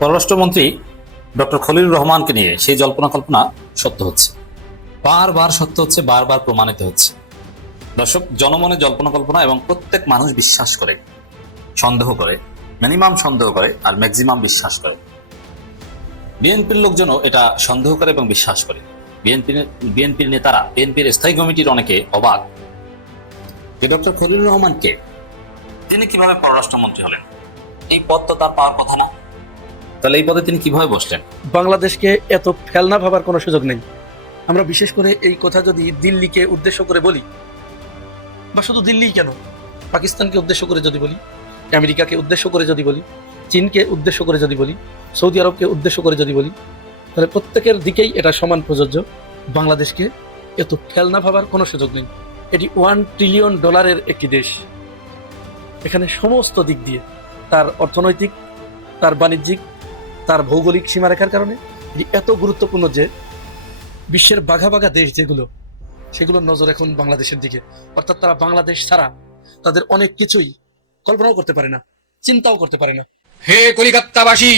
পররাষ্ট্রমন্ত্রী ডক্টর খলিলুর রহমানকে নিয়ে সেই জল্পনা কল্পনা সত্য হচ্ছে, বারবার সত্য হচ্ছে, বারবার প্রমাণিত হচ্ছে। দর্শক, জনমনে জল্পনা কল্পনা এবং প্রত্যেক মানুষ বিশ্বাস করে, সন্দেহ করে, মিনিমাম সন্দেহ করে আর ম্যাক্সিমাম বিশ্বাস করে। বিএনপির লোকজনও এটা সন্দেহ করে এবং বিশ্বাস করে। বিএনপির নেতারা, বিএনপির স্থায়ী কমিটির অনেকে অবাক যে ডক্টর খলিলুর রহমানকে তিনি কিভাবে পররাষ্ট্রমন্ত্রী হলেন। এই পদ তো তার পাওয়ার কথা না, তাহলে এই পদে তিনি কিভাবে বসলেন? বাংলাদেশকে এত ফেলনা ভাবার কোনো সুযোগ নেই। আমরা বিশেষ করে এই কথা যদি দিল্লিকে উদ্দেশ্য করে বলি, বা শুধু দিল্লি কেন, পাকিস্তানকে উদ্দেশ্য করে যদি বলি, আমেরিকাকে উদ্দেশ্য করে যদি বলি, চীনকে উদ্দেশ্য করে যদি বলি, সৌদি আরবকে উদ্দেশ্য করে যদি বলি, তাহলে প্রত্যেকের দিকেই এটা সমান প্রযোজ্য। বাংলাদেশকে এত ফেলনা ভাবার কোনো সুযোগ নেই। এটি $1 ট্রিলিয়ন একটি দেশ। এখানে সমস্ত দিক দিয়ে, তার অর্থনৈতিক, তার বাণিজ্যিক, তার ভৌগোলিক সীমারেখার কারণে এটি এত গুরুত্বপূর্ণ যে বিশ্বের বাঘা বাঘা দেশ যেগুলো, সেগুলোর নজর এখন বাংলাদেশের দিকে। অর্থাৎ তারা বাংলাদেশ ছাড়া তাদের অনেক কিছুই কল্পনাও করতে পারে না, চিন্তাও করতে পারে না। হে কলিকাতাবাসী,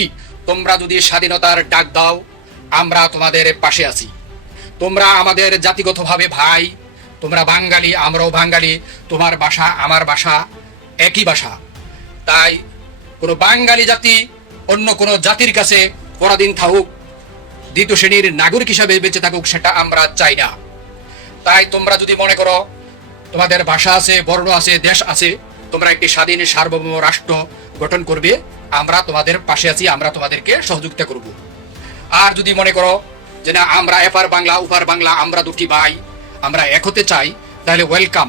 তোমরা যদি স্বাধীনতার ডাক দাও, আমরা তোমাদের পাশে আছি। তোমরা আমাদের জাতিগতভাবে ভাই, তোমরা বাঙালি, আমরাও বাঙালি, তোমার ভাষা আমার ভাষা একই ভাষা। তাই কোনো বাঙালি জাতি অন্য কোনো জাতির কাছে পরাধীন থাকুক, দ্বিতীয় শ্রেণীর নাগরিক হিসাবে বেঁচে থাকুক, সেটা আমরা চাই না। তাই তোমরা যদি মনে করো তোমাদের ভাষা আছে, বর্ণ আছে, দেশ আছে, তোমরা একটি স্বাধীন সার্বভৌম রাষ্ট্র গঠন করবে, আমরা তোমাদের পাশে আছি, আমরা তোমাদেরকে সহযোগিতা করব। আর যদি মনে করো যে না, আমরা এপার বাংলা ওপার বাংলা, আমরা দুটি ভাই, আমরা এক হতে চাই, তাহলে ওয়েলকাম,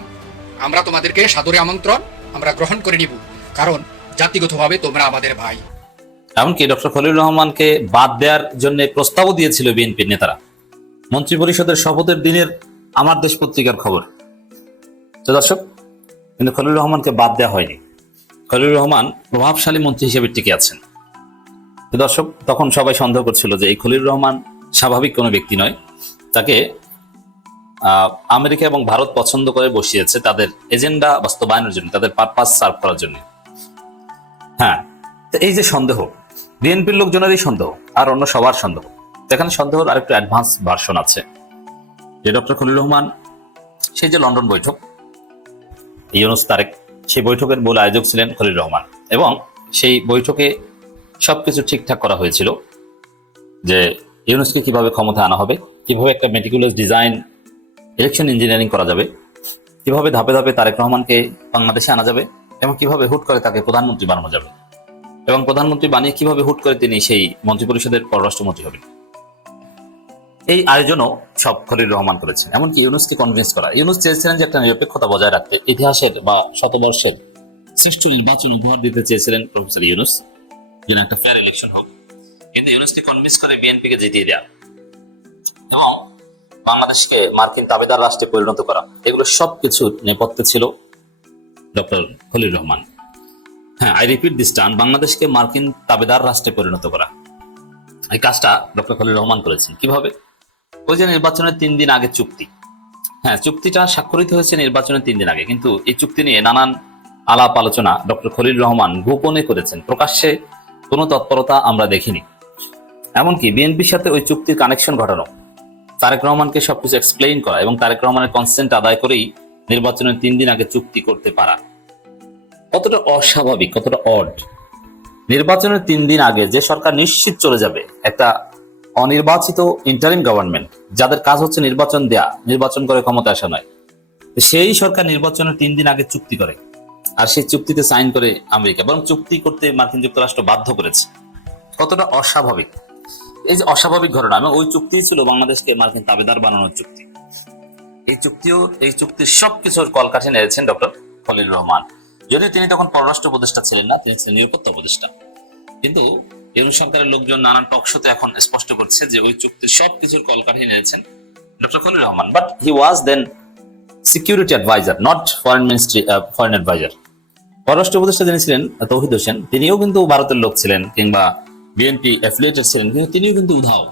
আমরা তোমাদেরকে সাদরে আমন্ত্রণ আমরা গ্রহণ করে নিব, কারণ জাতিগতভাবে তোমরা আমাদের ভাই। এমনকি ডক্টর খলিলুর রহমানকে বাদ দেওয়ার জন্য প্রস্তাবও দিয়েছিল বিএনপির নেতারা। মন্ত্রী পরিষদের শপথের দিনের আমার দেশ পত্রিকার খবর। তো দর্শক, কিন্তু খলিলুর রহমানকে বাদ দেওয়া হয়নি। খলিলুর রহমান প্রভাবশালী মন্ত্রী হিসেবে টিকে আছেন। তো দর্শক, তখন সবাই সন্দেহ করছিল যে এই খলিলুর রহমান স্বাভাবিক কোনো ব্যক্তি নয়, তাকে আমেরিকা এবং ভারত পছন্দ করে বসিয়েছে তাদের এজেন্ডা বাস্তবায়নের জন্য, তাদের পারপাস সার্ভ করার জন্য। হ্যাঁ, তো এই যে সন্দেহ, বিএনপির লোকজনেরই সন্দেহ আর অন্য সবার সন্দেহ। এখানে সন্দেহের আরেকটু অ্যাডভান্স ভার্সন আছে যে ডক্টর খলিলুর রহমান সেই যে লন্ডন বৈঠক, ইউনুস তারেক, সেই বৈঠকের মূল আয়োজক ছিলেন খলিলুর রহমান। এবং সেই বৈঠকে সবকিছু ঠিকঠাক করা হয়েছিল যে ইউনুসকে কিভাবে ক্ষমতা আনা হবে, কিভাবে একটা মেটিকুলাস ডিজাইন ইলেকশন ইঞ্জিনিয়ারিং করা যাবে, কিভাবে ধাপে ধাপে তারেক রহমানকে বাংলাদেশে আনা যাবে, এবং কিভাবে হুট করে তাকে প্রধানমন্ত্রী বানানো যাবে, এবং প্রধানমন্ত্রী বানিয়ে কিভাবে হুট করে তিনি সেই মন্ত্রিপরিষদের পররাষ্ট্রমন্ত্রী হবেন। এই আয়োজনও সব খলিলুর রহমান করেছেন। এমনকি ইউনুসকে কনভিন্স করা, ইউনুস চেয়েছিলেন যে একটা নিরপেক্ষতা বজায় রাখতে, ইতিহাসের বা শতবর্ষের শ্রেষ্ঠ নির্বাচন উপহার দিতে চেয়েছিলেন প্রফেসর ইউনুস, যেন একটা ফেয়ার ইলেকশন হোক। কিন্তু ইউনুসকে কনভিন্স করে বিএনপিকে জিতিয়ে দেয়া এবং বাংলাদেশকে মার্কিন তাবেদার রাষ্ট্রে পরিণত করা, এগুলো সবকিছু নেপথ্যে ছিল ডক্টর খলিলুর রহমান। হ্যাঁ, আই রিপিট দিস টার্ম, বাংলাদেশকে মার্কিন তাবেদার রাষ্ট্রে পরিণত করা। এই কাজটা ডক্টর খলিলুর রহমান করেছেন। কিভাবে? ওই যে নির্বাচনের 3 দিন আগে চুক্তি, হ্যাঁ, চুক্তিটা স্বাক্ষরিত হয়েছে নির্বাচনের 3 দিন আগে, কিন্তু এই চুক্তি নিয়ে নানান আলাপ আলোচনা ডক্টর খলিলুর রহমান গোপনে করেছেন, প্রকাশ্যে কোনো তৎপরতা আমরা দেখিনি। এমনকি বিএনপির সাথে ওই চুক্তির কানেকশন ঘটানো, তারেক রহমানকে সবকিছু এক্সপ্লেইন করা এবং তারেক রহমানের কনসেন্ট আদায় করেই নির্বাচনের 3 দিন আগে চুক্তি করতে পারা, কতটা অস্বাভাবিক, কতটা অড। নির্বাচনের 3 দিন আগে যে সরকার নিশ্চিত চলে যাবে, একটা অনির্বাচিত ইন্টারিম গভর্নমেন্ট যাদের কাজ হচ্ছে নির্বাচন দেয়া, নির্বাচন করে ক্ষমতা আসা নয়, সেই সরকার নির্বাচনের 3 দিন আগে চুক্তি করে, আর সেই চুক্তিতে সাইন করে আমেরিকা, বরং চুক্তি করতে মার্কিন যুক্তরাষ্ট্র বাধ্য করেছে। কতটা অস্বাভাবিক এই যে অস্বাভাবিক ঘটনা। এবং ওই চুক্তি ছিল বাংলাদেশকে মার্কিন তাবেদার বানানোর চুক্তি। এই চুক্তির সবকিছুর কলকাঠি নেড়েছেন ডক্টর খলিলুর রহমান। যদিও তিনি তখন পররাষ্ট্র উপদেষ্টা ছিলেন না, তিনি ছিলেন নিরাপত্তা উপদেষ্টা। কিন্তু ইউনুস সরকারের লোকজন নানান টক শোতে এখন স্পষ্ট করছে যে ওই চুক্তির সবকিছুর কলকাঠি নেড়েছেন doctor Khalilur Rahman. But he was then security adviser, not foreign adviser. পররাষ্ট্র উপদেষ্টা যিনি ছিলেন তৌহিদ হোসেন, তিনিও কিন্তু ভারতের লোক ছিলেন কিংবা বিএনপি অ্যাফিলিয়েটেড ছিলেন, কিন্তু তিনিও কিন্তু উধাও।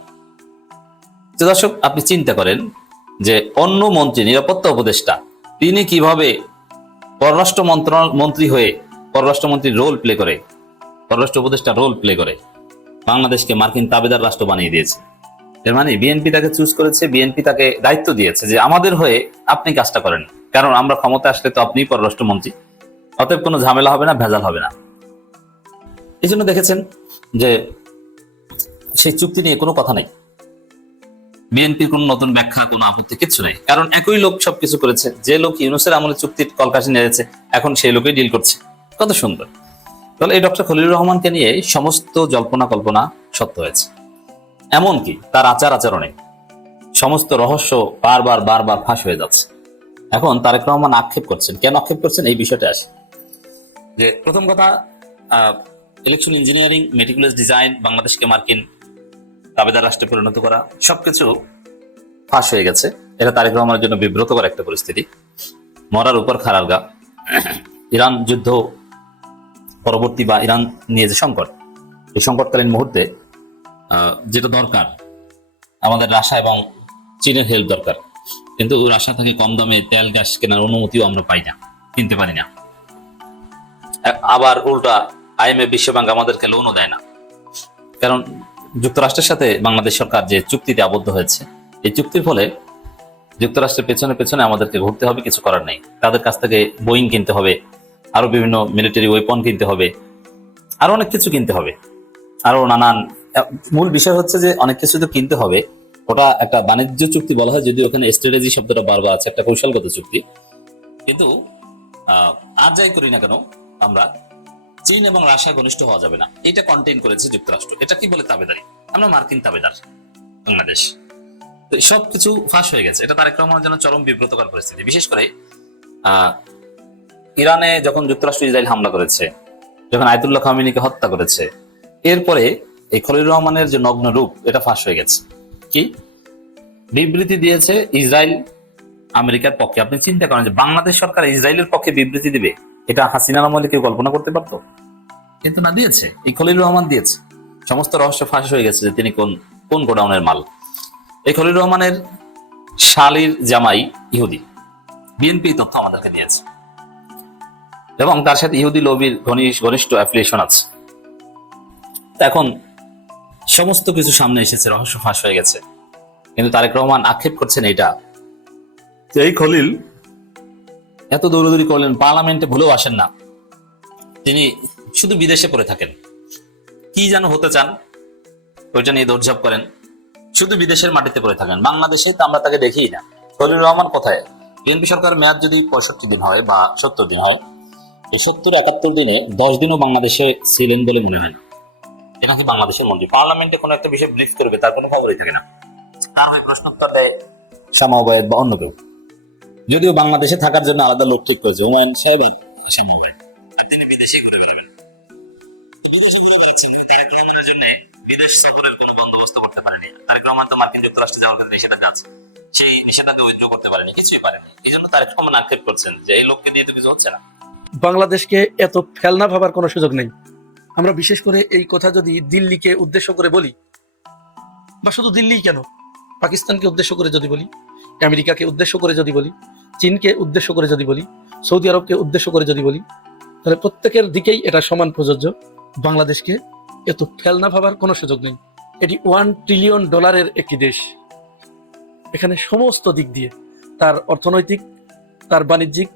তো দর্শক, আপনি চিন্তা করেন যে অন্য মন্ত্রী, নিরাপত্তা উপদেষ্টা, তিনি কিভাবে পররাষ্ট্র মন্ত্রী হয়ে পররাষ্ট্রমন্ত্রীর রোল প্লে করে, পররাষ্ট্র উপদেষ্টা রোল প্লে করে, বাংলাদেশকে মার্কিন তাবেদার রাষ্ট্র বানিয়ে দিয়েছে। এর মানে বিএনপি তাকে চুজ করেছে, বিএনপি তাকে দায়িত্ব দিয়েছে যে আমাদের হয়ে আপনি কাজটা করেন, কারণ আমরা ক্ষমতা আসলে তো আপনিই পররাষ্ট্রমন্ত্রী, অতএব কোনো ঝামেলা হবে না, ভেজাল হবে না। এই জন্য দেখেছেন যে সেই চুক্তি নিয়ে কোনো কথা নেই, বিএনপির কোন নতুন ব্যাখ্যা, কোনো আপত্তি কিচ্ছু নেই, কারণ একই লোক সবকিছু করেছে। যে লোক ইউনূসের আমলে চুক্তির কলকাঠি নেড়েছে, এখন সেই লোকই ডিল করছে। কত সুন্দর। তাহলে এই ডক্টর খলিলুর রহমানকে নিয়ে সমস্ত জল্পনা কল্পনা সত্য হয়েছে, এমনকি তার আচার আচরণে সমস্ত রহস্য বারবার বারবার ফাঁস হয়ে যাচ্ছে। এখন তারেক রহমান আক্ষেপ করছেন, কেন আক্ষেপ করছেন এই বিষয়টা আসে। যে প্রথম কথা, ইলেকশন ইঞ্জিনিয়ারিং, মেটিকুলাস ডিজাইন, বাংলাদেশকে মার্কিন তাবেদার রাষ্ট্রে পরিণত করা, সবকিছু ফাঁস হয়ে গেছে। এটা তারেক রহমানের জন্য বিব্রতকর একটা পরিস্থিতি। মরার উপর খাড়ার গা। ইরান যুদ্ধ পরবর্তী বা ইরান নিয়ে যে সংকট, এই সংকটকালীন মুহূর্তে যেটা দরকার, আমাদের রাশিয়া এবং চীনের হেল্প দরকার, কিন্তু রাশিয়া থেকে কম দামে তেল গ্যাস কেনার অনুমতিও আমরা পাই না, কিনতে পারি না। আবার উল্টা IMF, বিশ্বব্যাংক আমাদেরকে লোনও দেয় না, কারণ যুক্তরাষ্ট্রের সাথে বাংলাদেশ সরকার যে চুক্তিতে আবদ্ধ হয়েছে, এই চুক্তির ফলে যুক্তরাষ্ট্রের পেছনে পেছনে আমাদেরকে ঘুরতে হবে, কিছু করার নেই। তাদের কাছ থেকে বোয়িং কিনতে হবে, আরো বিভিন্ন মিলিটারি ওয়েপন কিনতে হবে, আরো অনেক কিছু কিনতে হবে, আরো নানান। মূল বিষয় হচ্ছে যে অনেক কিছু তো কিনতে হবে, ওটা একটা বাণিজ্য চুক্তি বলা হয়, যদি ওখানে স্ট্র্যাটেজি শব্দটা বারবার আছে, একটা কৌশলগত চুক্তি। কিন্তু আর যাই করি না কেন, আমরা চীন এবং রাশিয়া ঘনিষ্ঠ হওয়া যাবে না, এটা কন্টেইন করেছে যুক্তরাষ্ট্র। এটা কি বলে? তাবেদারি। আমরা মার্কিন তাবেদার বাংলাদেশ। তো সবকিছু ফাঁস হয়ে গেছে। এটা তারেক রহমানের জন্য চরম বিব্রতকর পরিস্থিতি। বিশেষ করে ইরানে যখন যুক্তরাষ্ট্র ইসরায়েল হামলা করেছে, যখন আয়াতুল্লাহ খামেনিকে হত্যা করেছে, এরপরে এই খলিলুর রহমানের যে নগ্ন রূপ, এটা ফাঁস হয়ে গেছে। কি বিবৃতি দিয়েছে ইসরায়েল আমেরিকার পক্ষে। আপনি চিন্তা করেন যে বাংলাদেশ সরকার ইসরায়েলের পক্ষে বিবৃতি দিবে, এটা হাসিনা আমলে কেউ কল্পনা করতে পারতো? কিন্তু না, দিয়েছে, এই খলিলুর রহমান দিয়েছে। সমস্ত রহস্য ফাঁস হয়ে গেছে যে তিনি কোন কোন গোডাউনের মাল। এই খলিলুর রহমানের শালীর জামাই ইহুদি, বিএনপি তথ্য আমাদেরকে দিয়েছে, এবং তার সাথে ইহুদি লবির ঘনিষ্ঠ অ্যাফিলিয়েশন আছে। এখন সমস্ত কিছু সামনে এসেছে, রহস্য ফাঁস হয়ে গেছে, কিন্তু তারেক রহমান আক্ষেপ করছেন এটা, যে এই খলিল এত দৌড়দৌড়ি করলেন, পার্লামেন্টে ভুলেও আসেন না, তিনি শুধু বিদেশে পড়ে থাকেন, কি যেন হতে চান ওইটা নিয়ে দৌড়ঝাঁপ করেন, শুধু বিদেশের মাটিতে পড়ে থাকেন, বাংলাদেশে তো আমরা তাকে দেখিই না। খলিলুর রহমান কোথায়? বিএনপি সরকার মেয়াদ যদি 65 দিন হয় বা 70 দিন হয়, এই 70-71 দিনে 10 দিনও বাংলাদেশে ছিলেন বলে মনে হয় না। এটা কি বাংলাদেশের মন্ত্রী পার্লামেন্টে কোনো একটা বিষয় ব্রিফ করবে, তার কোনো খবরই থাকে না। তার হয়ে প্রশ্নোত্তর দেয় শামা ওবায়েদ বা অন্য কেউ, যদিও বাংলাদেশে থাকার জন্য আলাদা লোক ঠিক করেছে, হুমায়ুন সাহেব আর শামা ওবায়েদ, আর তিনি বিদেশে ঘুরে বেড়াবেন। বিদেশে ঘুরে বেড়াচ্ছেন, তারেক রহমানের জন্য বিদেশ সফরের কোনো বন্দোবস্ত করতে পারেনি। তারেক রহমান তো মার্কিন যুক্তরাষ্ট্রে যাওয়ার ক্ষেত্রে নিষেধাজ্ঞা আছে, সেই নিষেধাজ্ঞা উইথড্র করতে পারেনি, কিছুই পারেনি। এই জন্য তারেক রহমান আক্ষেপ করছেন যে এই লোককে দিয়ে তো কিছু হচ্ছে না। বাংলাদেশকে এত ফেলনা ভাবার কোনো সুযোগ নেই। আমরা বিশেষ করে এই কথা যদি দিল্লিকে উদ্দেশ্য করে বলি, বা শুধু দিল্লি কেন, পাকিস্তানকে উদ্দেশ্য করে যদি বলি, আমেরিকাকে উদ্দেশ্য করে যদি বলি, চীনকে উদ্দেশ্য করে যদি বলি, সৌদি আরবকে উদ্দেশ্য করে যদি বলি, তাহলে প্রত্যেকের দিকেই এটা সমান প্রযোজ্য। বাংলাদেশকে এত ফেলনা ভাবার কোনো সুযোগ নেই। এটি $1 ট্রিলিয়ন একটি দেশ। এখানে সমস্ত দিক দিয়ে, তার অর্থনৈতিক, তার বাণিজ্যিক,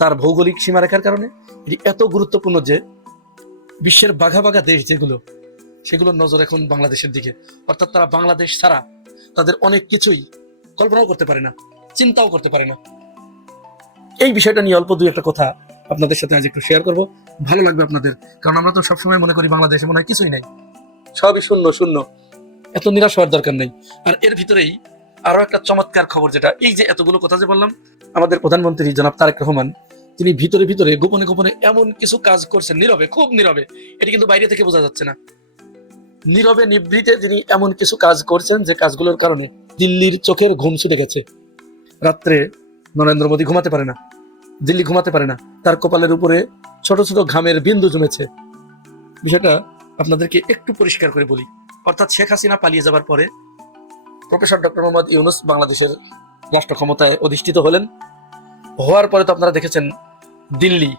তার ভৌগোলিক সীমারেখার কারণে এটি এত গুরুত্বপূর্ণ যে বিশ্বের বাঘা বাঘা দেশ যেগুলো, সেগুলোর নজর এখন বাংলাদেশের দিকে। অর্থাৎ তারা বাংলাদেশ ছাড়া তাদের অনেক কিছুই কল্পনাও করতে পারে না, চিন্তাও করতে পারে না। এই বিষয়টা নিয়ে অল্প দুই একটা কথা আপনাদের সাথে আজ একটু শেয়ার করব, ভালো লাগবে আপনাদের। কারণ আমরা তো সবসময় মনে করি বাংলাদেশে মনে হয় কিছুই নাই, সবই শূন্য শূন্য। এত নিরাশ হওয়ার দরকার নেই। আর এর ভিতরেই আরো একটা চমৎকার খবর, যেটা এই যে এতগুলো কথা যে বললাম, আমাদের প্রধানমন্ত্রী জনাব তারেক রহমান, তিনি ভিতরে ভিতরে গোপনে গোপনে এমন কিছু কাজ করছেন, নীরবে, খুব নীরবে। এটি কিন্তু বাইরে থেকে বোঝা যাচ্ছে না। নীরবে নিভৃতে তিনি এমন কিছু কাজ করছেন যে কাজগুলোর কারণে দিল্লির চোখের ঘুম ছুটে গেছে। রাত্রে নরেন্দ্র মোদী ঘুমাতে পারে না, দিল্লি ঘুমাতে পারে না, তার কপালের উপরে ছোট ছোট ঘামের বিন্দু জমেছে। বিষয়টা আপনাদেরকে একটু পরিষ্কার করে বলি। অর্থাৎ শেখ হাসিনা পালিয়ে যাবার পরে প্রফেসর ডক্টর মোহাম্মদ ইউনূস বাংলাদেশের রাষ্ট্র ক্ষমতায় অধিষ্ঠিত হলেন। হওয়ার পরে তো আপনারা দেখেছেন দিল্লি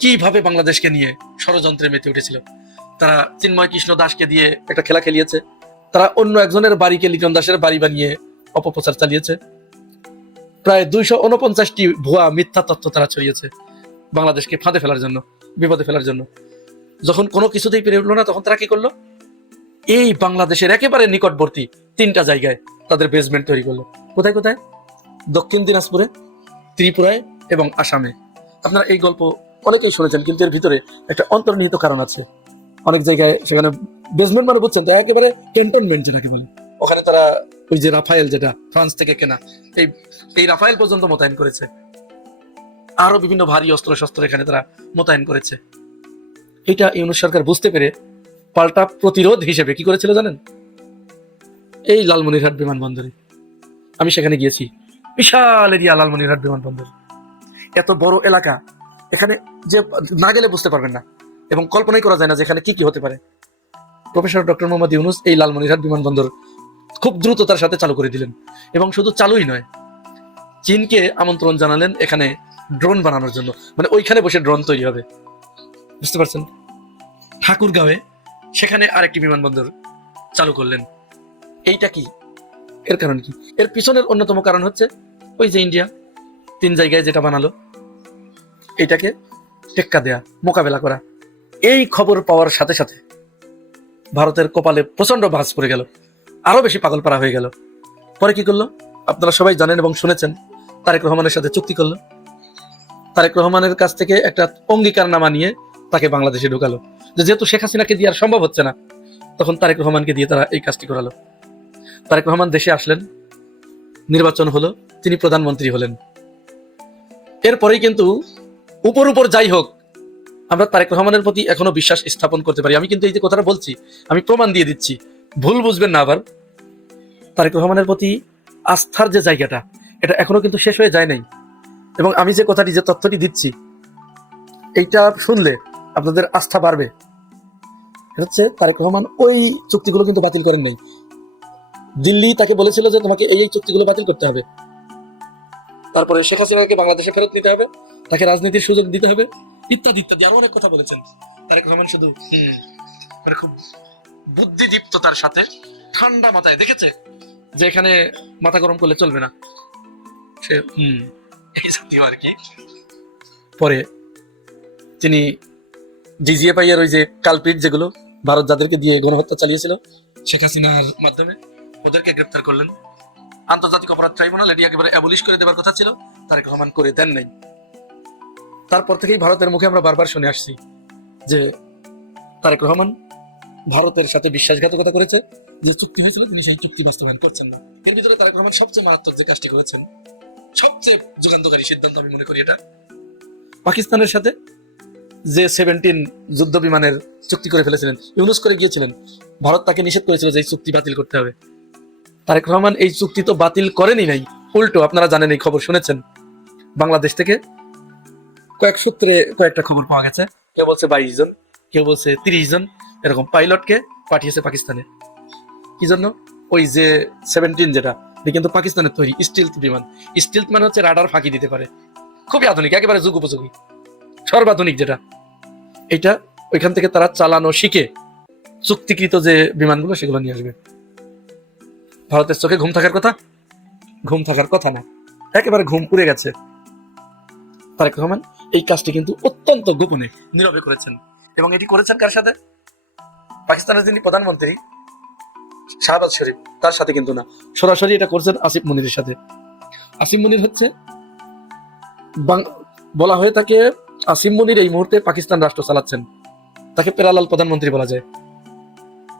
কিভাবে বাংলাদেশকে নিয়ে ষড়যন্ত্রে মেতে উঠেছিল। তারা চিন্ময় কৃষ্ণ দাসকে দিয়ে একটা খেলা খেলিয়েছে, তারা অন্য একজনের বাড়িকে লিটন দাসের বাড়ি বানিয়ে অপপ্রচার চালিয়েছে, প্রায় 249টি ভুয়া মিথ্যা তথ্য তারা ছড়িয়েছে বাংলাদেশকে ফাঁদে ফেলার জন্য, বিপদে ফেলার জন্য। যখন কোনো কিছুতেই পেরে উঠলো না, তখন তারা কি করলো, এই বাংলাদেশের একেবারে নিকটবর্তী 3টা জায়গায় তাদের বেসমেন্ট তৈরি করলো। কোথায় কোথায়? দক্ষিণ দিনাজপুরে, ত্রিপুরায় এবং আসামে। আপনারা এই গল্প অনেকেই শুনেছেন, কিন্তু এর ভিতরে একটা অন্তর্নিহিত কারণ আছে। অনেক জায়গায় সেখানে বেসমেন্ট মানে বুঝছেন তো, একেবারে ক্যান্টনমেন্ট যেটাকে বলে, ওখানে তারা ওই যে রাফায়েল, যেটা ফ্রান্স থেকে কেনা, এই রাফায়েল পর্যন্ত মোতায়েন করেছে। আরো বিভিন্ন ভারী অস্ত্র শস্ত্র এখানে তারা মোতায়েন করেছে। এটা ইউনূস সরকার বুঝতে পেরে পাল্টা প্রতিরোধ হিসেবে কি করেছিল জানেন? এই লালমনিরহাট বিমানবন্দরে আমি সেখানে গিয়েছি, বিশাল এরিয়া লালমনিরহাট বিমানবন্দর, এত বড় এলাকা, এখানে যে না গেলে বুঝতে পারবেন না এবং কল্পনাই করা যায় না যে এখানে কি কি হতে পারে। প্রফেসর ডক্টর মোহাম্মদ ইউনূস এই লালমনিরহাট বিমানবন্দর খুব দ্রুততার সাথে চালু করে দিলেন, এবং শুধু চালুই নয়, চীনকে আমন্ত্রণ জানালেন এখানে ড্রোন বানানোর জন্য, মানে ওইখানে বসে ড্রোন তৈরি হবে, বুঝতে পারছেন? ঠাকুরগাঁওয়ে সেখানে আরেকটি বিমানবন্দর চালু করলেন। এইটা কি? এর কারণ কি? এর পিছনের অন্যতম কারণ হচ্ছে ওই যে ইন্ডিয়া 3 জায়গায় যেটা বানালো, এইটাকে টেক্কা দেয়া, মোকাবেলা করা। এই খবর পাওয়ার সাথে সাথে ভারতের কপালে প্রচন্ড ভাঁজ পড়ে গেল, আরো বেশি পাগল পাড়া হয়ে গেল। পরে কি করলো আপনারা সবাই জানেন এবং শুনেছেন, তারেক রহমানের সাথে চুক্তি করলো। তারেক রহমানের কাছ থেকে একটা অঙ্গীকারনামা নিয়ে তাকে বাংলাদেশে ঢুকালো, যেহেতু শেখ হাসিনাকে দিয়ে আর সম্ভব হচ্ছে না, তখন তারেক রহমানকে দিয়ে তারা এই কাজটি করালো। তারেক রহমান দেশে আসলেন, নির্বাচন হলো, তিনি প্রধানমন্ত্রী হলেন। এরপরেই কিন্তু উপর উপর যাই হোক, আমরা তারেক রহমানের প্রতি এখনো বিশ্বাস স্থাপন করতে পারি। আমি কিন্তু এই যে কথাটা বলছি, আমি প্রমাণ দিয়ে দিচ্ছি, ভুল বুঝবেন না আবার। তারেক রহমানের প্রতি আস্থার যে জায়গাটা, এটা এখনো কিন্তু শেষ হয়ে যায় নাই। এবং আমি যে কথাটি, যে তথ্যটি দিচ্ছি, এইটা শুনলে আপনাদের আস্থা বাড়বে। হচ্ছে তারেক রহমান ওই চুক্তিগুলো কিন্তু বাতিল করেন নাই। দিল্লি তাকে বলেছিল যে তোমাকে এই চুক্তিগুলো বাতিল করতে হবে, তারপরে শেখ হাসিনাকে বাংলাদেশে ফেরত নিতে হবে, তাকে রাজনীতির সুযোগ দিতে হবে, ইত্যাদি ইত্যাদি আরো অনেক কথা বলেছেন তারেক রহমান। শুধু মানে খুব বুদ্ধিদীপ্ততার সাথে ঠান্ডা মাথায় দেখেছে যে এখানে মাথা গরম করলে চলবে না, সে এই জাতীয় আর কি। পরে তিনি ডিজিএফআই এর ওই যে কালপিট, যেগুলো ভারত যাদেরকে দিয়ে গণহত্যা চালিয়েছিল শেখ হাসিনার মাধ্যমে, ওদেরকে গ্রেপ্তার করলেন। আন্তর্জাতিক অপরাধ ট্রাইব্যুনাল এটি একেবারে অ্যাবলিশ করে দেওয়ার কথা ছিল, তারেক রহমান করে দেন নাই। তারপর থেকেই ভারতের মুখে আমরা বারবার শুনে আসছি যে তারেক রহমান ভারতের সাথে বিশ্বাসঘাতকতা করেছে, যে চুক্তি হয়েছিল তিনি সেই চুক্তি বাস্তবায়ন করছেন না। এর ভিতরে তারেক রহমান সবচেয়ে মারাত্মক যে কাজটি করেছেন, সবচেয়ে যুগান্তকারী সিদ্ধান্ত আমি মনে করি এটা, পাকিস্তানের সাথে যে 17 যুদ্ধ বিমানের চুক্তি করে ফেলেছিলেন, ইউনূস করে গিয়েছিলেন, ভারত তাকে নিষেধ করেছিল যে এই চুক্তি বাতিল করতে হবে। তারেক রহমান এই চুক্তি তো বাতিল করেনি নাই, উল্টো আপনারা জানেন, এই খবর শুনেছেন, বাংলাদেশ থেকে কয়েক সূত্রে কয়েকটা খবর পাওয়া গেছে, কেউ বলছে 22 জন, কেউ বলছে 30 জন, এরকম পাইলটকে পাঠিয়েছে পাকিস্তানে। কি জন্য? ওই যে 17 যেটা, কিন্তু পাকিস্তানের তৈরি স্টিলথ বিমান। স্টিলথ মানে হচ্ছে রাডার ফাঁকি দিতে পারে, খুবই আধুনিক, একেবারে যুগ উপযোগী, সর্বাধুনিক যেটা। এটা ওইখান থেকে তারা চালানো শিখে চুক্তিকৃত যে বিমানগুলো সেগুলো নিয়ে আসবে। ভারতের চোখে ঘুম থাকার কথা? ঘুম থাকার কথা না, একেবারে ঘুম উড়ে গেছে। তারেক রহমান এই কাজটি কিন্তু অত্যন্ত গোপনে, নীরবে করেছেন, এবং এটি করেছেন কার সাথে? পাকিস্তানের যিনি প্রধানমন্ত্রী শাহবাজ শরীফ, তার সাথে কিন্তু না, সরাসরি এটা করছেন আসিফ মুনিরের সাথে। আসিফ মুনির হচ্ছে, বলা হয়ে থাকে আসিফ মুনির এই মুহূর্তে পাকিস্তান রাষ্ট্র চালাচ্ছেন, তাকে প্যারালাল প্রধানমন্ত্রী বলা যায়।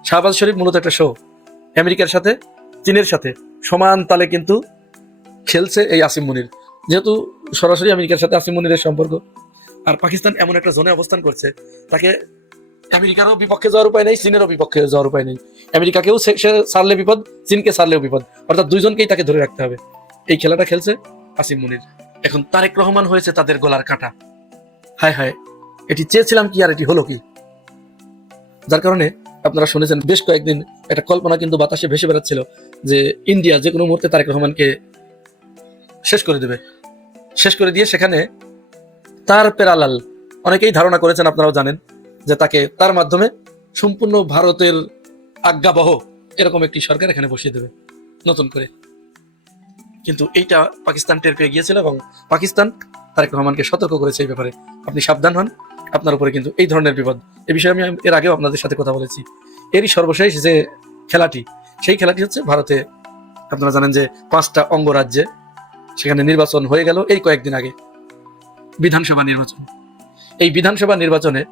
শাহবাজ শরীফ মূলত একটা শো, আমেরিকার সাথে চীনের সাথে সমান তালে কিন্তু খেলছে এই আসিফ মুনির, যেহেতু সরাসরি আমেরিকার সাথে আসিফ মুনিরের সম্পর্ক। আর পাকিস্তান এমন একটা জোনে অবস্থান করছে, তাকে আমেরিকারও বিপক্ষে যাওয়ার উপায় নেই, চীনেরও বিপক্ষে যাওয়ার উপায় নেই। আমেরিকাকেও সারলে বিপদ, চীনকে সারলেও বিপদ, অর্থাৎ দুইজনকেই তাকে ধরে রাখতে হবে। এই খেলাটা খেলছে আসিফ মুনির। এখন তারেক রহমান হয়েছে তাদের গলার কাঁটা। হায় হায়, এটি চেয়েছিলাম কি আর এটি হলো কি? যার কারণে আপনারা শুনেছেন বেশ কয়েকদিন একটা কল্পনা কিন্তু বাতাসে ভেসে বেড়াচ্ছিল যে ইন্ডিয়া যে কোনো মুহূর্তে তারেক রহমানকে শেষ করে দেবে, শেষ করে দিয়ে সেখানে তার প্যারালাল, অনেকেই ধারণা করেছেন, আপনারাও জানেন, যে তাকে তার মাধ্যমে সম্পূর্ণ ভারতের আজ্ঞাবহ এরকম একটি সরকার এখানে বসিয়ে দেবে নতুন করে। কিন্তু এইটা পাকিস্তান টের পেয়ে গিয়েছিল এবং পাকিস্তান তারেক রহমানকে সতর্ক করেছে এই ব্যাপারে, আপনি সাবধান হন, আপনার উপরে কিন্তু এই ধরনের বিপদ। এই বিষয়ে আমি এর আগেও আপনাদের সাথে কথা বলেছি। এরই সর্বশেষ যে খেলাটি, সেই খেলাটি হচ্ছে ভারতে আপনারা জানেন যে 5টা অঙ্গরাজ্যে সেখানে নির্বাচন হয়ে গেল এই কয়েকদিন আগে, বিধানসভা নির্বাচন। এই বিধানসভা নির্বাচনে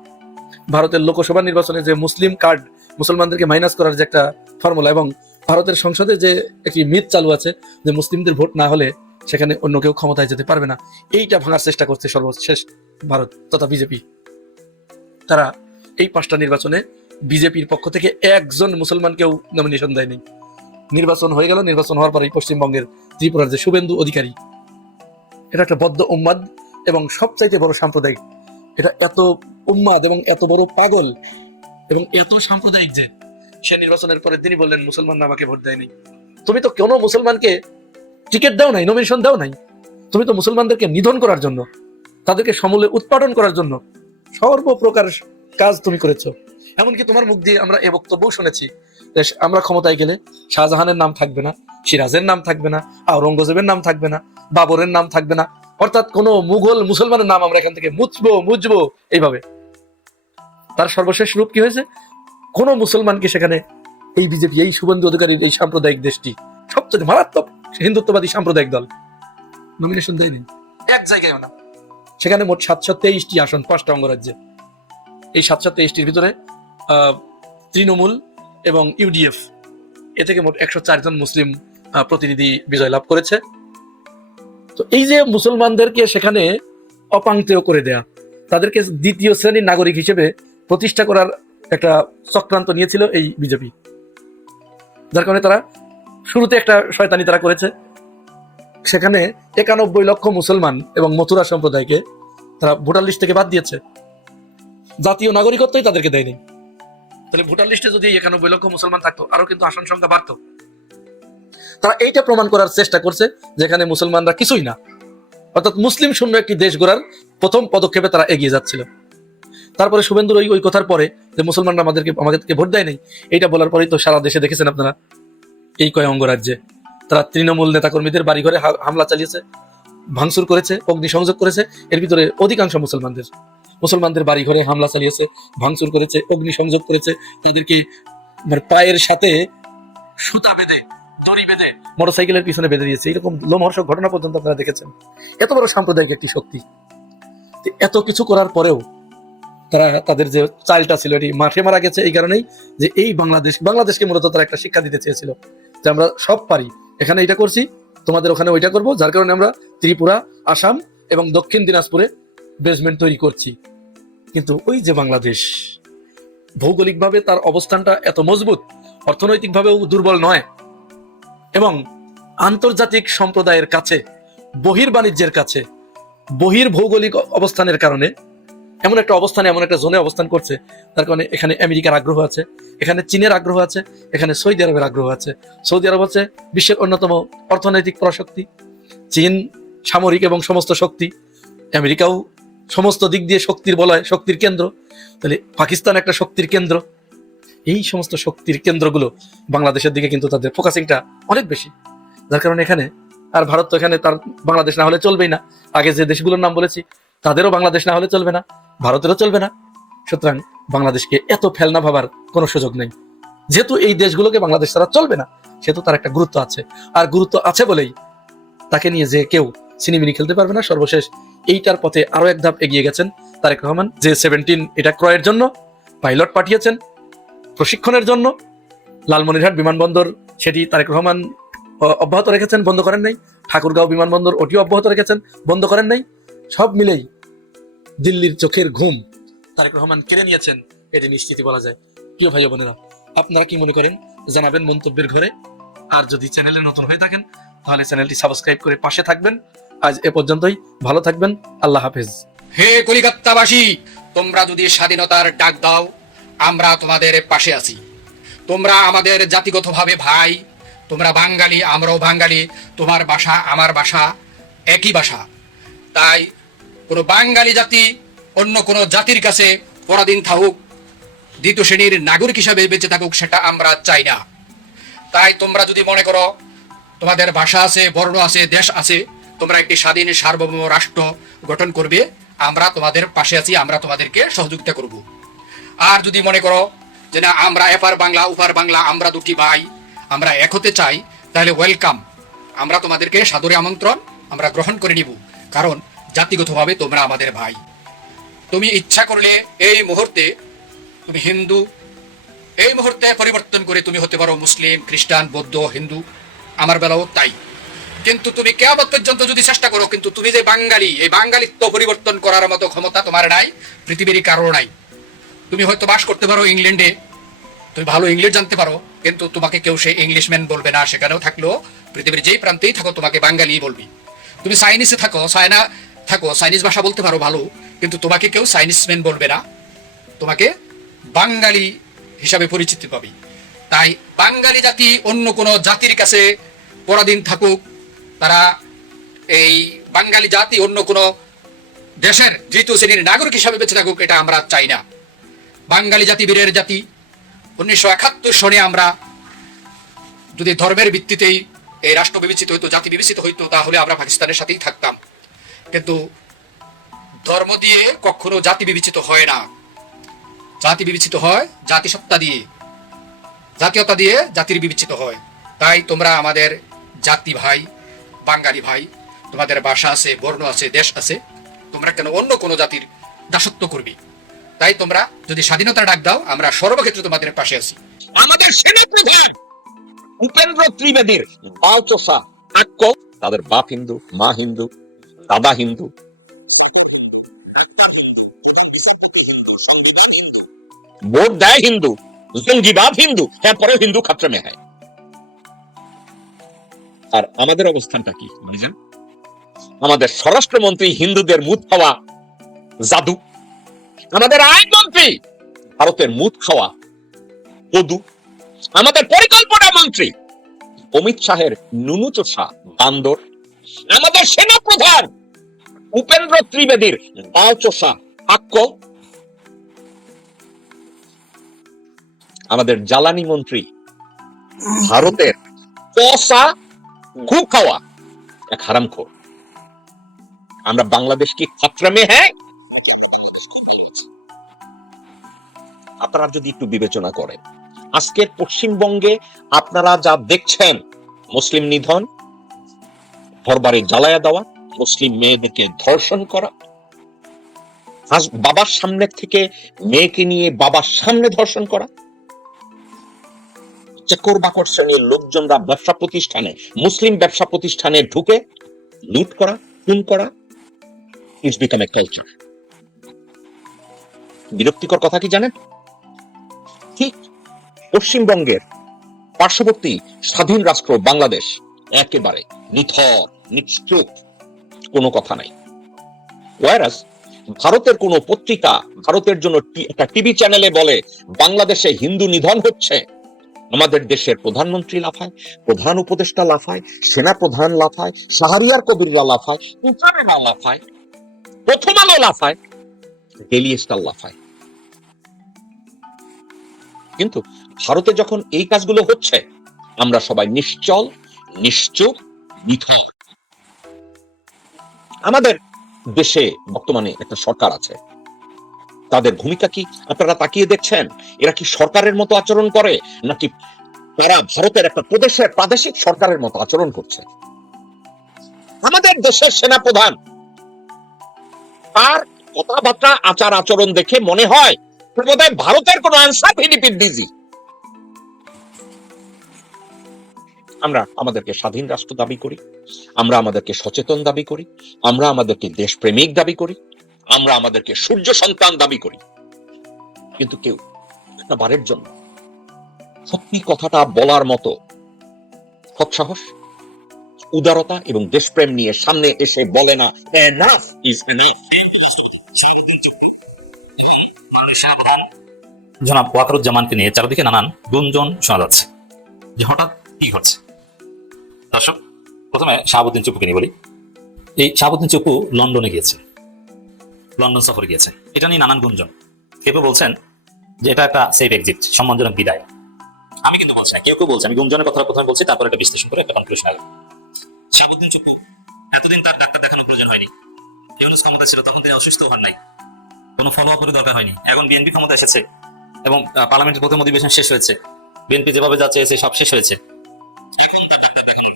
ভারতের লোকসভা নির্বাচনে যে মুসলিম কার্ড, মুসলমানদেরকে মাইনাস করার যে একটা ফর্মুলা, এবং ভারতের সংসদে যে একটি মিথ চালু আছে যে মুসলিমদের ভোট না হলে সেখানে অন্য কেউ ক্ষমতায় যেতে পারবে না, এইটা ভাঙার চেষ্টা করছে সর্বশেষ ভারত তথা বিজেপি। তারা এই 5টা নির্বাচনে বিজেপির পক্ষ থেকে একজন মুসলমানকেও নমিনেশন দেয়নি। নির্বাচন হয়ে গেল, নির্বাচন হওয়ার পরে পশ্চিমবঙ্গের ত্রিপুরার যে শুভেন্দু অধিকারী, এটা একটা বদ্ধ উম্মাদ এবং সবচাইতে বড় সাম্প্রদায়িক। এটা এত উম্মাদ এবং এত বড় পাগল এবং এত সাম্প্রদায়িক যে সে নির্বাচনের পরে তিনি বললেন মুসলমানরা আমাকে ভোট দেয়নি। তুমি তো কোনো মুসলমানকে টিকিট দাও নাই, নমিনেশন দাও নাই, তুমি তো মুসলমানদেরকে নিধন করার জন্য, তাদেরকে সমূলে উৎপাদন করার জন্য সর্বপ্রকার কাজ তুমি করেছো। এমনকি তোমার মুখ দিয়ে আমরা এ বক্তব্য শুনেছি যে আমরা ক্ষমতায় গেলে শাহজাহানের নাম থাকবে না, সিরাজের নাম থাকবে না, আওরঙ্গজেবের নাম থাকবে না, বাবরের নাম থাকবে না, অর্থাৎ কোন মুঘল মুসলমানের নাম আমরা এখান থেকে মুছবো এইভাবে। তার সর্বশেষ রূপ কি হয়েছে? কোন মুসলমানকে সেখানে এই বিজেপি, এই শুভেন্দু অধিকারীর এই সাম্প্রদায়িক দেশটি, সবচেয়ে মারাত্মক হিন্দুত্ববাদী সাম্প্রদায়িক দল, নমিনেশন দেয়নি এক জায়গায় না। সেখানে মোট 723টি আসন 5টা অঙ্গরাজ্যে। এই 723টির ভিতরে তৃণমূল এবং ইউডিএফ এ থেকে মোট 104 জন মুসলিম প্রতিনিধি বিজয় লাভ করেছে। তো এই যে মুসলমানদেরকে সেখানে অপাংক্তেয় করে দেয়া, তাদেরকে দ্বিতীয় শ্রেণীর নাগরিক হিসেবে প্রতিষ্ঠা করার একটা চক্রান্ত নিয়েছিল এই বিজেপি, যার কারণে তারা শুরুতে একটা শয়তানি তারা করেছে। সেখানে 91 লক্ষ মুসলমান এবং মথুরা সম্প্রদায়কে তারা ভোটার লিস্ট থেকে বাদ দিয়েছে, জাতীয় নাগরিকত্বই তাদেরকে দেয়নি। তাহলে ভোটার লিস্টে যদি 91 লক্ষ মুসলমান থাকতো আরো কিন্তু আসন সংখ্যা বাড়তো। তারা এইটা প্রমাণ করার চেষ্টা করছে যেখানে মুসলমানরা কিছুই না, অর্থাৎ মুসলিম শূন্য একটি দেশ গড়ার প্রথম পদক্ষেপে তারা এগিয়ে যাচ্ছিল। তারপরে শুভেন্দুর ওই কথার পরে যে মুসলমানরা আমাদেরকে ভোট দেয় নাই, এইটা বলার পরেই তো সারা দেশে দেখেছেন আপনারা এই কয় অঙ্গরাজ্যে তারা তৃণমূল নেতাকর্মীদের বাড়িঘরে হামলা চালিয়েছে, ভাঙচুর করেছে, অগ্নিসংযোগ করেছে। এর ভিতরে অধিকাংশ মুসলমানদের বাড়িঘরে হামলা চালিয়েছে, ভাঙচুর করেছে, অগ্নিসংযোগ করেছে, তাদেরকে পায়ের সাথে সুতা বেঁধে, দড়ি বেঁধে মোটরসাইকেলের পিছনে বেঁধে দিয়েছে। এরকম লোমহর্ষক ঘটনা পর্যন্ত আপনারা দেখেছেন। এত বড় সাম্প্রদায়িক একটি শক্তি, এত কিছু করার পরেও তারা তাদের যে চালটা ছিল এটি মাঠে মারা গেছে এই কারণেই যে এই বাংলাদেশকে মূলত তারা একটা শিক্ষা দিতে চেয়েছিল যে আমরা সব পারি, এখানে এটা করছি, তোমাদের ওখানে ওইটা করবো, যার কারণে আমরা ত্রিপুরা, আসাম এবং দক্ষিণ দিনাজপুরে বেসমেন্ট তৈরি করছি। কিন্তু ওই যে বাংলাদেশ ভৌগোলিকভাবে তার অবস্থানটা এত মজবুত, অর্থনৈতিকভাবেও দুর্বল নয় এবং আন্তর্জাতিক সম্প্রদায়ের কাছে, বহির্বাণিজ্যের কাছে, বহির ভৌগোলিক অবস্থানের কারণে এমন একটা অবস্থানে, এমন একটা জোনে অবস্থান করছে, তার কারণে এখানে আমেরিকার আগ্রহ আছে, এখানে চীনের আগ্রহ আছে, এখানে সৌদি আরবের আগ্রহ আছে। সৌদি আরব হচ্ছে বিশ্বের অন্যতম অর্থনৈতিক পরাশক্তি, চীন সামরিক এবং সমস্ত শক্তি, আমেরিকাও সমস্ত দিক দিয়ে শক্তির বলয়, শক্তির কেন্দ্র। তাহলে পাকিস্তান একটা শক্তির কেন্দ্র। এই সমস্ত শক্তির কেন্দ্রগুলো বাংলাদেশের দিকে কিন্তু তাদের ফোকাসিংটা অনেক বেশি, যার কারণে এখানে আর ভারত তো এখানে তার বাংলাদেশ না হলে চলবেই না। আগে যে দেশগুলোর নাম বলেছি তাদেরও বাংলাদেশ না হলে চলবে না, ভারতেরও চলবে না। সুতরাং বাংলাদেশকে এত ফেলনা ভাবার কোনো সুযোগ নেই। যেহেতু এই দেশগুলোকে বাংলাদেশ ছাড়া চলবে না, সেহেতু তার একটা গুরুত্ব আছে, আর গুরুত্ব আছে বলেই তাকে নিয়ে যে কেউ সিনেমিনি খেলতে পারবে না। সর্বশেষ এইটার পথে আরো এক ধাপ এগিয়ে গেছেন তারেক রহমান, যে 17 এটা ক্রয়ের জন্য পাইলট পাঠিয়েছেন প্রশিক্ষণের জন্য। লালমনিরহাট বিমানবন্দর সেটি তারেক রহমান অব্যাহত রেখেছেন, বন্ধ করেন নাই। ঠাকুরগাঁও বিমানবন্দর ওটিও অব্যাহত রেখেছেন, বন্ধ করেন নাই। সব মিলেই দিল্লির চোখের ঘুম তারেক রহমান কেড়ে নিয়েছেন, এটি নিশ্চিতই বলা যায়। প্রিয় ভাই বোনেরা, আপনারা কি মনে করেন জানাবেন মন্তব্যের ঘরে। আর যদি চ্যানেলে নতুন হয়ে থাকেন তাহলে চ্যানেলটি সাবস্ক্রাইব করে পাশে থাকবেন। আজ এ পর্যন্তই, ভালো থাকবেন, আল্লাহ হাফেজ। হে কলিকাতাবাসী, তোমরা যদি স্বাধীনতার ডাক দাও, আমরা তোমাদের পাশে আছি। তোমরা আমাদের জাতিগতভাবে ভাই, তোমরা বাঙালি, আমরাও বাঙালি, তোমার ভাষা আমার ভাষা একই ভাষা। তাই কোনো বাঙালি জাতি অন্য কোনো জাতির কাছে পরাধীন থাকুক, দ্বিতীয় শ্রেণীর নাগরিক হিসাবে বেঁচে থাকুক, সেটা আমরা চাই না। তাই তোমরা যদি মনে করো তোমাদের ভাষা আছে, বর্ণ আছে, দেশ আছে, তোমরা একটি স্বাধীন সার্বভৌম রাষ্ট্র গঠন করবে, আমরা তোমাদের পাশে আছি, আমরা তোমাদেরকে সহযোগিতা করব। আর যদি মনে করো যে না, আমরা এপার বাংলা ওপার বাংলা, আমরা দুটি ভাই, আমরা এক হতে চাই, তাহলে ওয়েলকাম, আমরা তোমাদেরকে সাদরে আমন্ত্রণ আমরা গ্রহণ করে নিব, কারণ জাতিগতভাবে তোমরা আমাদের ভাই। তুমি ইচ্ছা করলে এই মুহূর্তে তুমি হিন্দু, এই মুহূর্তে পরিবর্তন করে তুমি হতে পারো মুসলিম, খ্রিস্টান, বৌদ্ধ, হিন্দু, আমার বেলাও তাই। কিন্তু তুমি কিয়ামত পর্যন্ত যদি চেষ্টা করো, কিন্তু তুমি যে বাঙালি, এই বাঙালিত্ব পরিবর্তন করার মতো ক্ষমতা তোমার নাই, পৃথিবীর কারো নাই। তুমি হয়তো বাস করতে পারো ইংল্যান্ডে, তুমি ভালো ইংলিশ জানতে পারো, কিন্তু তোমাকে কেউ সে ইংলিশম্যান বলবে না। সেখানেও থাকলেও পৃথিবীর যেই প্রান্তেই থাকো তোমাকে বাঙালি বলবি। তুমি চাইনিজে থাকো, চাইনিজ ভাষা বলতে পারো ভালো, কিন্তু তোমাকে কেউ চাইনিজম্যান বলবে না, তোমাকে বাঙালি হিসাবে পরিচিতি পাবি। তাই বাঙালি জাতি অন্য কোনো জাতির কাছে পরাধীন থাকুক, তারা এই বাঙালি জাতি অন্য কোনো দেশের তৃতীয় শ্রেণীর নাগরিক হিসাবে বেঁচে থাকুক, এটা আমরা চাই না। বাঙালি জাতি বীরের জাতি। 1971 সনে আমরা যদি ধর্মের ভিত্তিতেই এই রাষ্ট্র বিবেচিত হইতো, জাতি বিবেচিত হইতো, তাহলে আমরা পাকিস্তানের সাথেই থাকতাম। কিন্তু ধর্ম দিয়ে কখনো জাতি বিবেচিত হয় না। জাতি বিবেচিত হয় জাতিসত্তা দিয়ে, জাতীয়তা দিয়ে জাতির বিবেচিত হয়। তাই তোমরা আমাদের জাতি ভাই, বাঙালি ভাই, তোমাদের ভাষা আছে, বর্ণ আছে, দেশ আছে, তোমরা কেন অন্য কোনো জাতির দাসত্ব করবে? তাই তোমরা যদি স্বাধীনতার ডাক দাও, আমরা সর্বক্ষেত্রে তোমাদের পাশে আছি। আমাদের সেনাপ্রধান উপেন্দ্র ত্রিবেদীর বালচোষা আক্কল, তাদের বাপ হিন্দু, মা হিন্দু, দাদা হিন্দু, ভোট দেয় হিন্দু, জঙ্গিবাদ হিন্দু, হ্যাঁ পরে হিন্দু খাত্রে মে হ্যায়। আর আমাদের অবস্থানটা কি বুঝলেন? আমাদের স্বরাষ্ট্রমন্ত্রী হিন্দুদের মুদ খাওয়া জাদু, আমাদের আইনমন্ত্রী ভারতের মুদ খাওয়া কদু, আমাদের পরিকল্পনা মন্ত্রী অমিত শাহের নুনুচোষা বান্দর, আমাদের সেনাপ্রধান উপেন্দ্র ত্রিবেদীর বালচোষা আক্কল, আমাদের জ্বালানি মন্ত্রী ভারতের কষা ঘু খাওয়া এক হারামখোর। আমরা বাংলাদেশ কি খাতরা মে হ্যায়? আপনারা যদি একটু বিবেচনা করেন, আজকের পশ্চিমবঙ্গে আপনারা যা দেখছেন, মুসলিম নিধন, ঘরবাড়ি জ্বালায়া দেওয়া, মুসলিম মেয়েদেরকে ধর্ষণ করা, আজ বাবার সামনে থেকে মেয়েকে নিয়ে বাবার সামনে ধর্ষণ করা, চাকর বাকর শ্রেণীর লোকজনরা ব্যবসা প্রতিষ্ঠানে, মুসলিম ব্যবসা প্রতিষ্ঠানে ঢুকে লুট করা, খুন করা, ইটস বিকাম এ কালচার। বিরক্তিকর কথা কি জানেন? ঠিক পশ্চিমবঙ্গের পার্শ্ববর্তী স্বাধীন রাষ্ট্র বাংলাদেশ একেবারে নিথর, নিশ্চুপ, কোনো কথা নাই। ওয়ারাস ভারতের কোন পত্রিকা ভারতের জন্য একটা টিভি চ্যানেলে বলে বাংলাদেশে হিন্দু নিধন হচ্ছে, আমাদের দেশের প্রধানমন্ত্রী লাফায়, প্রধান উপদেষ্টা লাফায়, সেনা প্রধান লাফায়, শাহরিয়ার কবিররা লাফায়, উপরেরা লাফায়, প্রথম আলো লাফায়, ডেইলি স্টার লাফায়। কিন্তু ভারতে যখন এই কাজগুলো হচ্ছে, আমরা সবাই নিশ্চল, নিশ্চুপ, নিথর। আমাদের দেশে বর্তমানে একটা সরকার আছে, তাদের ভূমিকা কি আপনারা তাকিয়ে দেখছেন? এরা কি সরকারের মতো আচরণ করে, নাকি তারা ভারতের একটা প্রদেশের প্রাদেশিক সরকারের মতো আচরণ করছে? আমাদের দেশের সেনাপ্রধান, তার কথাবার্তা, আচার আচরণ দেখে মনে হয় বোধহয় ভারতের কোন আনসার ভিডিপির ডিজি। আমরা আমাদেরকে স্বাধীন রাষ্ট্র দাবি করি, আমরা আমাদেরকে সচেতন দাবি করি, আমরা আমাদেরকে দেশপ্রেমিক দাবি করি, আমরা আমাদেরকে সূর্য সন্তান দাবি করি, কিন্তু কেউ একটা বারের জন্য সত্যি কথাটা বলার মতো সৎসাহস, উদারতা এবং দেশপ্রেম নিয়ে সামনে এসে বলে না এনাফ ইজ এনাফ। জনাব ওয়াকারুজ্জামানকে নিয়ে চারদিকে নানান গুঞ্জন শোনা যাচ্ছে যে হঠাৎ কি ঘটছে। দর্শক, প্রথমে শাহাবুদ্দিন চুপুকে নিয়ে বলি। এই শাহাবুদ্দিন চুপু লন্ডনে গিয়েছে, লন্ডন সফরে গিয়েছে, এটা নিয়ে নানান গুঞ্জন। কেউ বলছেন যে এটা একটা সেফ এক্সিট, সম্মানজনক বিদায়। আমি কিন্তু বলছি না, কেউ কেউ বলছে, আমি গুঞ্জনের কথা প্রথমে বলছি, তারপর একটা বিশ্লেষণ করে একটা কনক্লুশন আসবে। শাহাবুদ্দিন চুপ্পু এতদিন তার ডাক্তার দেখানোর প্রয়োজন হয়নি। ইউনূস ক্ষমতা ছিল তখন তিনি অসুস্থ হন নাই, কোনো ফলো আপের দরকার হয়নি। এখন বিএনপি ক্ষমতা এসেছে এবং পার্লামেন্টের প্রথম অধিবেশন শেষ হয়েছে, বিএনপি যেভাবে যা চেয়েছে সব শেষ হয়েছে। এখন তার ডাক্তার দেখানোর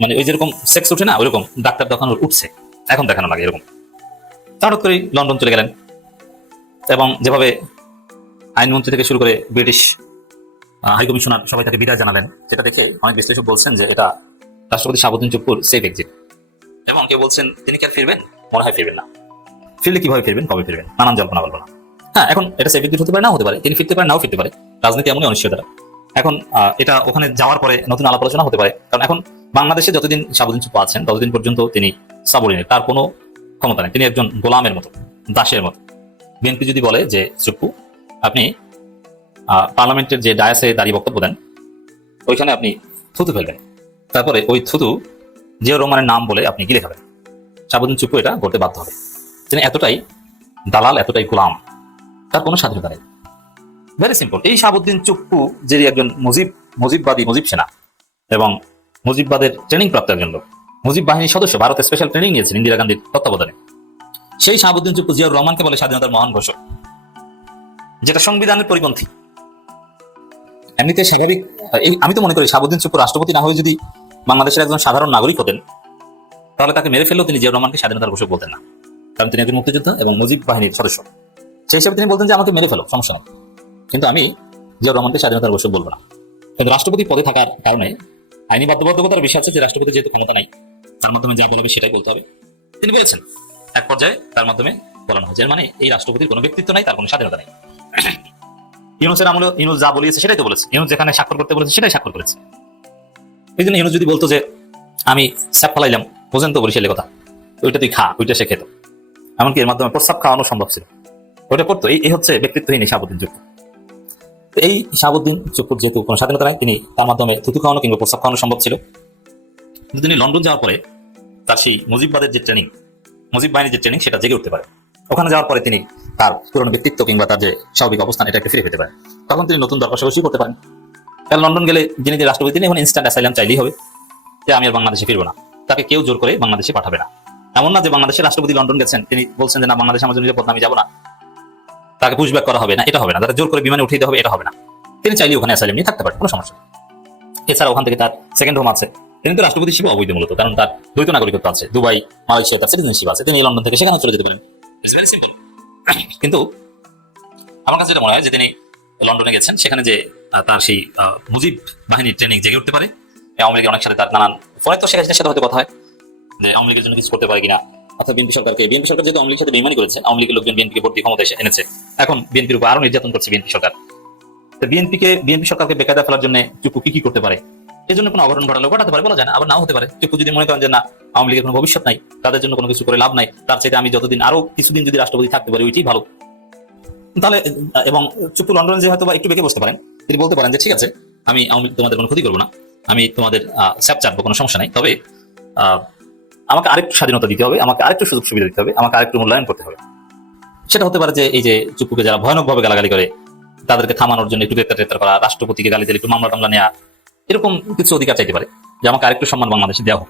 মানে ওই যেরকম সেক্স উঠে না, ওইরকম ডাক্তার দেখানোর উঠছে, এখন দেখানো লাগে এরকম। তার হঠাৎ করেই লন্ডন চলে গেলেন এবং যেভাবে আইনমন্ত্রী থেকে শুরু করে ব্রিটিশ হাইকমিশনার সবাই তাকে বিদায় জানালেন, যেটা দেখে অনেক বিশ্লেষক বলছেন যে এটা রাষ্ট্রপতি শাহাবুদ্দিন চুপ্পুর সেফ এক্সিট। এবং কেউ বলছেন তিনি কি আর ফিরবেন, মনে হয় ফিরবেন না। ফিরলে কিভাবে ফিরবেন, কবে ফিরবেন, নানান জল্পনা কল্পনা। হ্যাঁ, এখন এটা সেফ এক্সিট হতে পারে, না হতে পারে, তিনি ফিরতে পারে, নাও ফিরতে পারে, রাজনীতি এমনই অনিশ্চয়তা। এখন এটা ওখানে যাওয়ার পরে নতুন আলাপ আলোচনা হতে পারে, কারণ এখন বাংলাদেশে যতদিন শাহাবুদ্দিন চুপ্পু আছেন ততদিন পর্যন্ত তিনি সাবঅর্ডিনেট, তার কোনো ক্ষমতা নেই, তিনি একজন গোলামের মতো, দাসের মতো। বিএনপি যদি বলে যে চুপ্পু আপনি পার্লামেন্টের যে ডায়াসে দাঁড়িয়ে বক্তব্য দেন, ওইখানে আপনি থুতু ফেলবেন, তারপরে ওই থুতু জিয়াউর রহমানের নাম বলে আপনি গিলে খাবেন, শাহাবুদ্দিন চুপ্পু এটা করতে বাধ্য হবে। তিনি এতটাই দালাল, এতটাই গোলাম, তার কোনো স্বাধীনতা নেই। Very simple. এই শাহাবুদ্দিন চুপ্পু যে একজন মুজিববাদী, মুজিব সেনা এবং মুজিববাদের ট্রেনিং প্রাপ্ত একজন লোক, মুজিব বাহিনীর সদস্য, ভারতে স্পেশাল ট্রেনিং নিয়েছেন ইন্দিরা গান্ধীর তত্ত্বাবধানে। সেই শাহাবুদ্দিন চুপ্পু জিয়াউর রহমানকে বলে স্বাধীনতার মহান ঘোষক, যেটা সংবিধানের পরিপন্থী। এমনিতে স্বাভাবিক, আমি তো মনে করি শাহাবুদ্দিন চুপ্পু রাষ্ট্রপতি না হয়ে যদি বাংলাদেশের একজন সাধারণ নাগরিক হতেন, তাহলে তাকে মেরে ফেললেও তিনি জিয়াউর রহমানকে স্বাধীনতার ঘোষক বলতেন না, কারণ তিনি একজন মুক্তিযোদ্ধা এবং মুজিব বাহিনীর সদস্য। সেই হিসাবে তিনি বলতেন যে আমাকে মেরে ফেলো, সমস্যা নেই, কিন্তু আমি জিয়াউর রহমানকে স্বাধীনতার ঘোষক বলবো না। কিন্তু রাষ্ট্রপতি পদে থাকার কারণে আইনি বাধ্যবাধকতার বিষয় আছে যে রাষ্ট্রপতি যেহেতু ক্ষমতা নাই, তার মাধ্যমে যা বলবে সেটাই বলতে হবে। তিনি বলেছেন এক পর্যায়ে তার মাধ্যমে বলানো হয়েছে, মানে এই রাষ্ট্রপতির কোনো ব্যক্তিত্ব নাই, তার কোনো স্বাধীনতা নেই। ইউনূসের আমলে ইউনূস যা বলিয়েছে সেটাই তো বলেছে, ইউনূস যেখানে স্বাক্ষর করতে বলেছে সেটাই স্বাক্ষর করেছে। এই জন্য ইউনূস যদি বলতো যে আমি স্যাপ ফালাইলাম, বোঝেন তো বরিশালের কথা, ওইটা তুই খা, ওইটা সে খেত, এমনকি এর মাধ্যমে প্রস্তাব খাওয়ানো সম্ভব ছিল, ওইটা করতো। এই হচ্ছে ব্যক্তিত্বহীন শাহাবুদ্দিন চুপ্পু। এই শাহাবুদ্দিন চুপ্পুর যেহেতু কোনো স্বাধীনতা নাই, তিনি তার মাধ্যমে থুতু খাওয়ানো কিংবা প্রস্তাব খাওয়ানো সম্ভব ছিল। কিন্তু তিনি লন্ডন যাওয়ার পরে তার সেই মুজিববাদের যে ট্রেনিং, মুজিব বাহিনীর যে ট্রেনিং, সেটা জেগে উঠতে পারে। ওখানে যাওয়ার পরে তিনি তার পুরনো ব্যক্তিত্ব কিংবা তার যে স্বাভাবিক অবস্থান এটাকে ফিরে পেতে পারেন। তখন তিনি নতুন দরকার সহযোগী করতে পারেন। কারণ লন্ডন গেলে যিনি যে রাষ্ট্রপতি, তিনি এখন ইনস্ট্যান্ট অ্যাসাইলাম চাইলেই হবে যে আমি আর বাংলাদেশে ফিরবো না, তাকে কেউ জোর করে বাংলাদেশে পাঠাবে না। এমন না যে বাংলাদেশের রাষ্ট্রপতি লন্ডন গেছেন, তিনি বলছেন যে না বাংলাদেশ আমার জন্য নিরাপদ, আমি যাবো না, তাকে পুশব্যাক করা হবে না, এটা হবে না, তাকে জোর করে বিমানে উঠিয়ে দেওয়া হবে, এটা হবে না। তিনি চাইলে ওখানে অ্যাসাইলাম নিয়ে থাকতে পারেন, কোনো সমস্যা নেই। এছাড়া ওখান থেকে তার সেকেন্ড হোম আছে, তিনি তো রাষ্ট্রপতি হিসেবে অবৈধ মূলত, কারণ তার দ্বৈত নাগরিকত্ব আছে, দুবাই, মালয়েশিয়া তার সিটিজেনশিপ আছে, তিনি লন্ডন থেকে সেখানে চলে যেতে পারেন। It's very simple. কিন্তু আমার কাছে যেটা মনে হয় যে তিনি লন্ডনে গেছেন, সেখানে যে তার সেই মুজিব বাহিনীর ট্রেনিং জেগে উঠতে পারে। আওয়ামী লীগের অনেক সাথে তার নানান ফলে তো শেখ হাসিনার সাথে হয়তো কথা হয় যে আওয়ামী লীগের জন্য কিছু করতে পারে কিনা, অর্থাৎ বিএনপি সরকার যেহেতু আওয়ামী লীগের সাথে বেইমানি করেছে, আওয়ামী লীগের লোকজন বিএনপিকে ভর্তি ক্ষমতা এনেছে, এখন বিএনপির উপর আরো নির্যাতন করছে বিএনপি সরকার। বিএনপি সরকারকে বেকায়দা ফেলার জন্য চুপ্পু কি করতে পারে, এই জন্য কোনো অঘটন ঘটাতে পারে, বলা যায় না, আবার নাও হতে পারে। চুপ্পু যদি মনে করেন যে না আওয়ামী লীগের কোনো ভবিষ্যৎ নাই, তাদের জন্য কোনো কিছু করে লাভ নাই, তার চাইতে আমি যতদিন আরো কিছুদিন যদি রাষ্ট্রপতি থাকতে পারি ওইটাই ভালো, তাহলে এবং চুপ্পু লন্ডনে যে হয়তো বা একটু বেঁকে বসতে পারেন, তিনি বলতে পারেন যে ঠিক আছে আমি আওয়ামী তোমাদের কোনো ক্ষতি করবো না, আমি তোমাদের স্যাপ চাটবো, কোনো সমস্যা নাই, তবে আমাকে আরেকটু স্বাধীনতা দিতে হবে, আমাকে আরেকটু সুযোগ সুবিধা দিতে হবে, আমাকে আরেকটু মূল্যায়ন করতে হবে। সেটা হতে পারে যে এই যে চুপ্পুকে যারা ভয়ানকভাবে গালাগালি করে তাদেরকে থামানোর জন্য একটু গ্রেপ্তার করা, রাষ্ট্রপতিকে গালি দিলে একটু মামলা টামলা নেওয়া, এরকম কিছু অধিকার চাইতে পারে যে আমাকে আরেকটু সম্মান বাংলাদেশে দেওয়া হোক।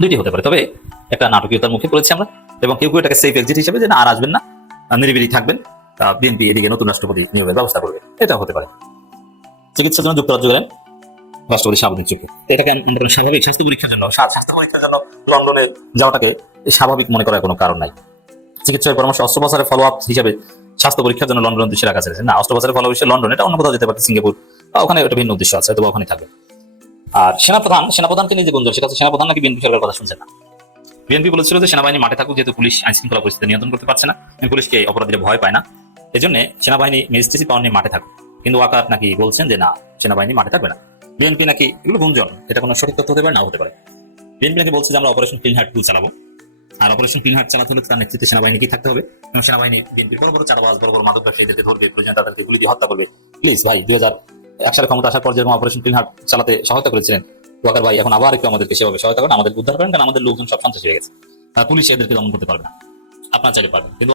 দুইটি হতে পারে, তবে একটা নাটকীয়তার মুখে পড়েছি আমরা, এবং কেউ এটাকে সেফ এক্সিট হিসেবে যে না আর আসবেন না, নিরিবিলি থাকবেন, বিএনপি এদিকে নতুন রাষ্ট্রপতি নিয়োগের ব্যবস্থা করবে, এটা হতে পারে। চিকিৎসার জন্য যুক্তরাজ্য গেলেন রাষ্ট্রপতি শাহাবুদ্দিন চুপ্পু, এটাকে স্বাভাবিক স্বাস্থ্য পরীক্ষার জন্য লন্ডনে যাওয়াটাকে স্বাভাবিক মনে করার কোনো কারণ নাই। চিকিৎসার পরামর্শ অস্ত্রোপচারের ফলো আপ হিসাবে স্বাস্থ্য পরীক্ষার জন্য লন্ডন দেশে রাখা আছে না, অস্ত্রোপচারের ফলো হিসেবে লন্ডন, এটা অন্য কোথাও যেতে পারে, সিঙ্গাপুর বা ওখানে একটা ভিন্ন উদ্দেশ্য আছে, তবে ওখানে থাকবে। আর সেনাপ্রধানকে নিয়ে যে গুঞ্জন, সেটা হচ্ছে সেনাপ্রধান নাকি বিএনপি সরকারের কথা শুনছেন না। বিএনপি বলেছিল যে সেনাবাহিনী মাঠে থাকুক, যেহেতু পুলিশ আইন শৃঙ্খলা পরিস্থিতি নিয়ন্ত্রণ করতে পারছে না, পুলিশকে অপরাধীরা ভয় পায় না, এই জন্য সেনাবাহিনী ম্যাজিস্ট্রেসি পাওয়ার নিয়ে মাঠে থাকুক। কিন্তু ওয়াকার নাকি বলছেন যে না সেনাবাহিনী মাঠে থাকবে না। বিএনপি নাকি, এগুলো গুঞ্জন, এটা কোনো সঠিক তথ্য হতে পারে, নাও হতে পারে। বিএনপি নাকি বলছে যে আমরা অপারেশন ক্লিন হার্ট 2 চালাবো, আর অপারেশন ক্লিন হার্ট চালাতে হলে তার নেতৃত্বে সেনাবাহিনীকে থাকতে হবে, এবং সেনাবাহিনী বিএনপির বড় বড় চাঁদাবাজ, বড় বড় মাদক ব্যবসায়ীদেরকে ধরবে, প্রয়োজন তাদেরকে গুলি দিয়ে হত্যা করবে। প্লিজ ভাই, 2001 সালে ক্ষমতা আসার পর যেরকম অপারেশন ক্লিন হার্ট চালাতে সহায়তা করেছিলেন ওয়াকার ভাই, এখন আবার একটু আমাদেরকে সেভাবে সহায়তা করেন, আমাদের উদ্ধার করেন, কারণ আমাদের লোকজন সব সন্ত্রাসী হয়ে গেছে, পুলিশ এদেরকে দমন করতে পারবে না। আপনারা চাইলে পারবেন, কিন্তু